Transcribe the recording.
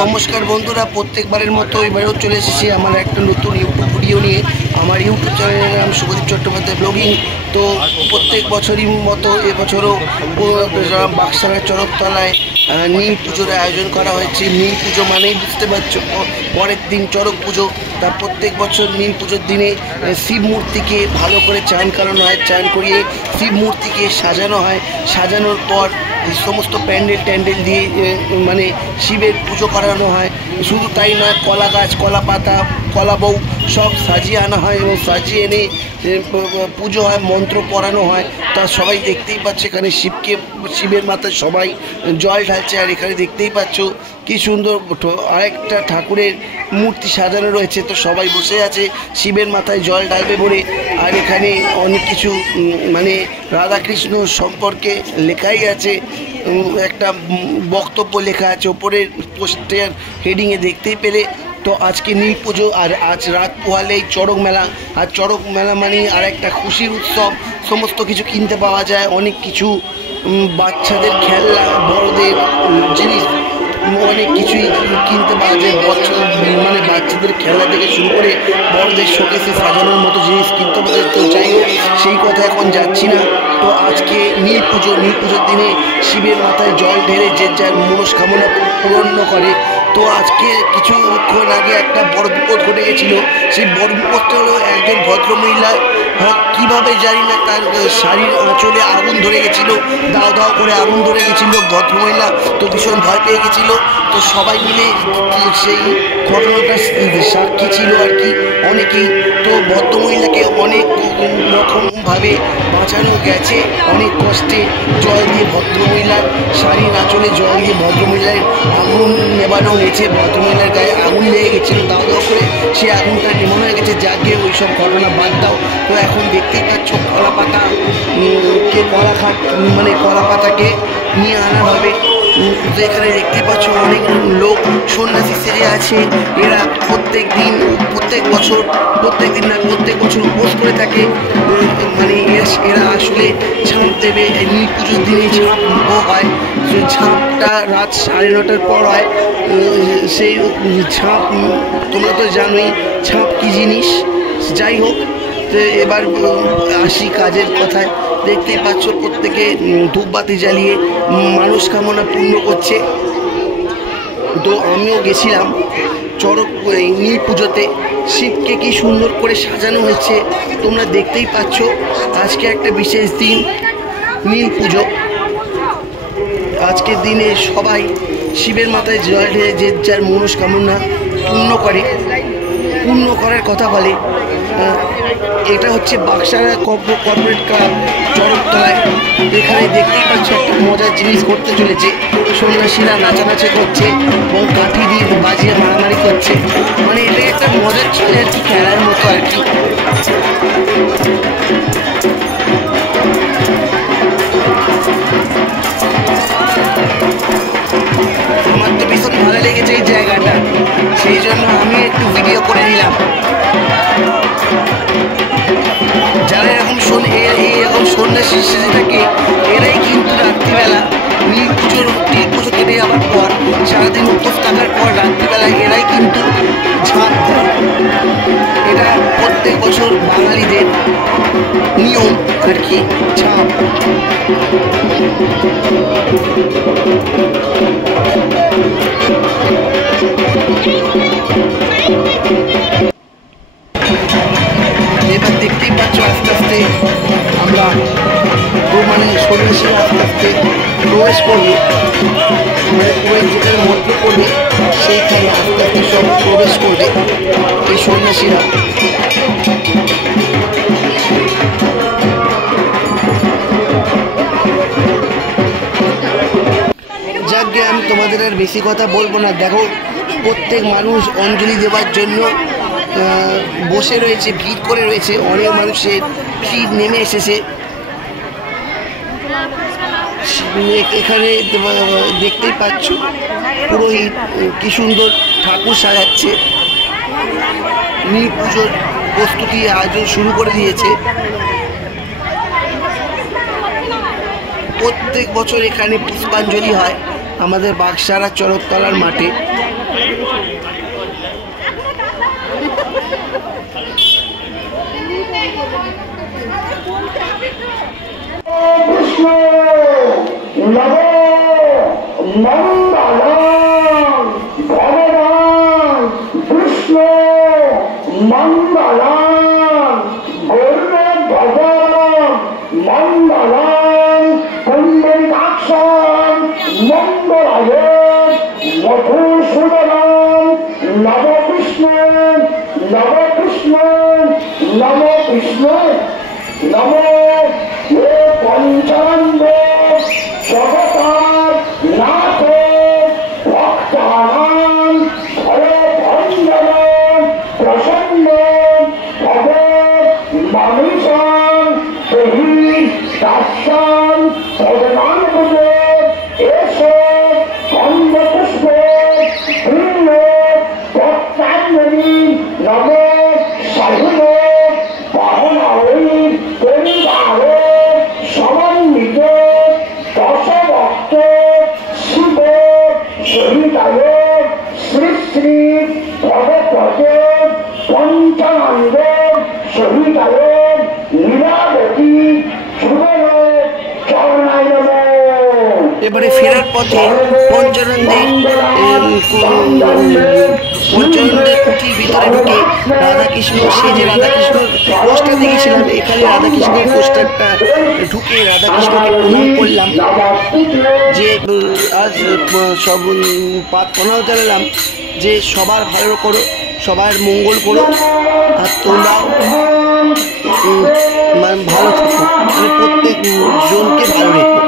নমস্কার বন্ধুরা, প্রত্যেকবারের মতো এবারেও চলে এসেছি আমার একটা নতুন ইউটিউব ভিডিও নিয়ে। আমার ইউটিউব চ্যানেলের নাম শুভদীপ চট্টোপাধ্যায় ব্লগিং। তো প্রত্যেক বছরই মতো এবছরও বাক্সারের চরকতলায় নীল পুজোর আয়োজন করা হয়েছে। নীল পুজো মানেই বুঝতে পারছো পরের দিন চড়ক পুজো। তার প্রত্যেক বছর নীল পুজোর দিনে শিব মূর্তিকে ভালো করে চান করানো হয়, চান করিয়ে শিব মূর্তিকে সাজানো হয়। সাজানোর পর সমস্ত প্যান্ডেল দিয়ে মানে শিবের পুজো করানো হয়। শুধু তাই নয়, কলা গাছ, কলা পাতা, কলা বউ সব সাজিয়ে আনা হয় এবং সাজিয়ে এনে পুজো হয়, মন্ত্র পড়ানো হয়। তা সবাই দেখতেই পাচ্ছে এখানে শিবের মাথায় সবাই জল ঢালছে। আর এখানে দেখতেই পাচ্ছ কি সুন্দর আরেকটা ঠাকুরের মূর্তি সাজানো রয়েছে। তো সবাই বসে আছে শিবের মাথায় জল ঢালবে বলে। আর এখানে অনেক কিছু মানে রাধাকৃষ্ণ সম্পর্কে লেখাই আছে, একটা বক্তব্য লেখা আছে ওপরের পোস্টের হেডিংয়ে দেখতেই পেলে। তো আজকে নীল পুজো, আর আজ রাত পোহালেই চড়ক মেলা। আর চড়ক মেলা মানে আর একটা খুশির উৎসব। সমস্ত কিছু কিনতে পাওয়া যায়, অনেক কিছু বাচ্চাদের খেলনা, বড়দের জিনিস অনেক কিছুই কিনতে পাওয়া যায়। মানে বাচ্চাদের খেলনা থেকে শুরু করে বড়দের শোকেসে সাজানোর মতো জিনিস কিনতে পাওয়া যায়। তো যাই হোক, সেই কথা এখন যাচ্ছি না। তো আজকে নীল পুজোর দিনে শিবের মাথায় জল ঢেলে যে যার মনস্কামনা পূরণ করে। তো আজকে কিছুক্ষণ আগে একটা বড় বিপদ ঘটে গেছিলো। সেই বড় বিপদটা হলো একজন ভদ্রমহিলা কীভাবে জানি না তার শাড়ির আঁচলে আগুন ধরে গেছিলো, দাও দাও করে আগুন ধরে গেছিলো। ভদ্রমহিলা তো ভীষণ ভয় পেয়ে গেছিলো। তো সবাই মিলে সেই ঘটনাটা সাক্ষী ছিল আর কি অনেকেই। তো ভদ্রমহিলাকে অনেক রকমভাবে বাঁচানো গেছে, অনেক কষ্টে জল দিয়ে ভদ্রমহিলার শাড়ির আঁচলে জল দিয়ে ভদ্রমহিলার আগুন নেবানো হয়েছে। ভদ্রমহিলার গায়ে আগুন লেগে গেছিলো দাও দাও করে, সে আগুনটা নেমানো হয়ে গেছে। যাকে ওই সব ঘটনা বাদ দাও। তো এখন দেখতেই পাচ্ছ কলা পাতা মানে কলা পাতাকে নিয়ে আনা হবে। এখানে দেখতে পাচ্ছ অনেক লোক সন্ন্যাসী সেজে আছে। এরা প্রত্যেক বছর উপোস করে থাকে। মানে এরা আসলে ঝাঁপ দেবে। নীল পুজোর দিনে ঝাঁপ হয়, সেই ঝাঁপটা রাত 9:30 পর হয়। সেই ঝাঁপ তোমরা তো জানোই ঝাঁপ কী জিনিস। যাই হোক, তো এবার আসি কাজের কথায়। দেখতেই পাচ্ছ প্রত্যেকে ধূপবাতি জ্বালিয়ে মনস্কামনা পূর্ণ করছে। তো আমিও গেছিলাম নীল পুজোতে। শিবকে কি সুন্দর করে সাজানো হয়েছে তোমরা দেখতেই পাচ্ছ। আজকে একটা বিশেষ দিন, নীল পুজো। আজকের দিনে সবাই শিবের মাথায় জল ঢেলে যে যার মনস্কামনা পূর্ণ করার কথা বলে। এটা হচ্ছে বাক্সারা কর্পোরেট ক্লাব চরকতলায়। এখানে দেখতেই পাচ্ছ একটা মজার জিনিস করতে চলেছে। সন্ন্যাসীরা নাচানাচি করছে এবং কাঠি দিয়ে বাজিয়ে মারামারি করছে। মানে এটা একটা মজার চলে আর কি, খেলার মতো আর কি। আমার তো ভীষণ ভালো লেগেছে এই জায়গাটা, সেই জন্য আমি একটু ভিডিও করে নিলাম। যারা এরকম সন্ন্যাসী সেজে থাকে এরাই কিন্তু রাত্রিবেলা নীল পুজো কেটে যাওয়ার পর, সারাদিন উপোস থাকার পর রাত্রিবেলা এরাই কিন্তু ঝাঁপ দেয়। এটা প্রত্যেক বছর বাঙালিদের নিয়ম আর কি, ঝাঁপ। এবার দেখতেই পাচ্ছ আস্তে আস্তে আমরা মানে সন্ন্যাসীরা আস্তে আস্তে প্রবেশ করবে, মানে যেখানে মন্ত্র করবে সেইখানে আস্তে আস্তে সব প্রবেশ করবে এই সন্ন্যাসীরা। যাকে আমি তোমাদের আর বেশি কথা বলবো না। দেখো প্রত্যেক মানুষ অঞ্জলি দেওয়ার জন্য বসে রয়েছে, ভিড় করে রয়েছে। অনেক মানুষের ভিড় নেমে এসেছে এখানে। দেখতেই পাচ্ছ পুরোহিত কি সুন্দর ঠাকুর সাজাচ্ছে। নীল পুজোর প্রস্তুতি আয়োজন শুরু করে দিয়েছে। প্রত্যেক বছর এখানে পুষ্পাঞ্জলি হয় আমাদের বাক্সারা চরকতলার মাঠে। এবারে ফেরার পথে পঞ্চানন্দের কুটির ভিতরে ঢুকে রাধাকৃষ্ণ, সে যে রাধাকৃষ্ণ পোস্টার দেখেছিলাম, এখানে রাধাকৃষ্ণের পোস্টারটা ঢুকে রাধাকৃষ্ণকে প্রণাম করলাম, যে আজ সব প্রার্থনাও জানালাম যে সবার ভালো করো, সবার মঙ্গল করো, আর তোমরাও ভালো থাকো, মানে প্রত্যেক জনকে ভালো রেখো।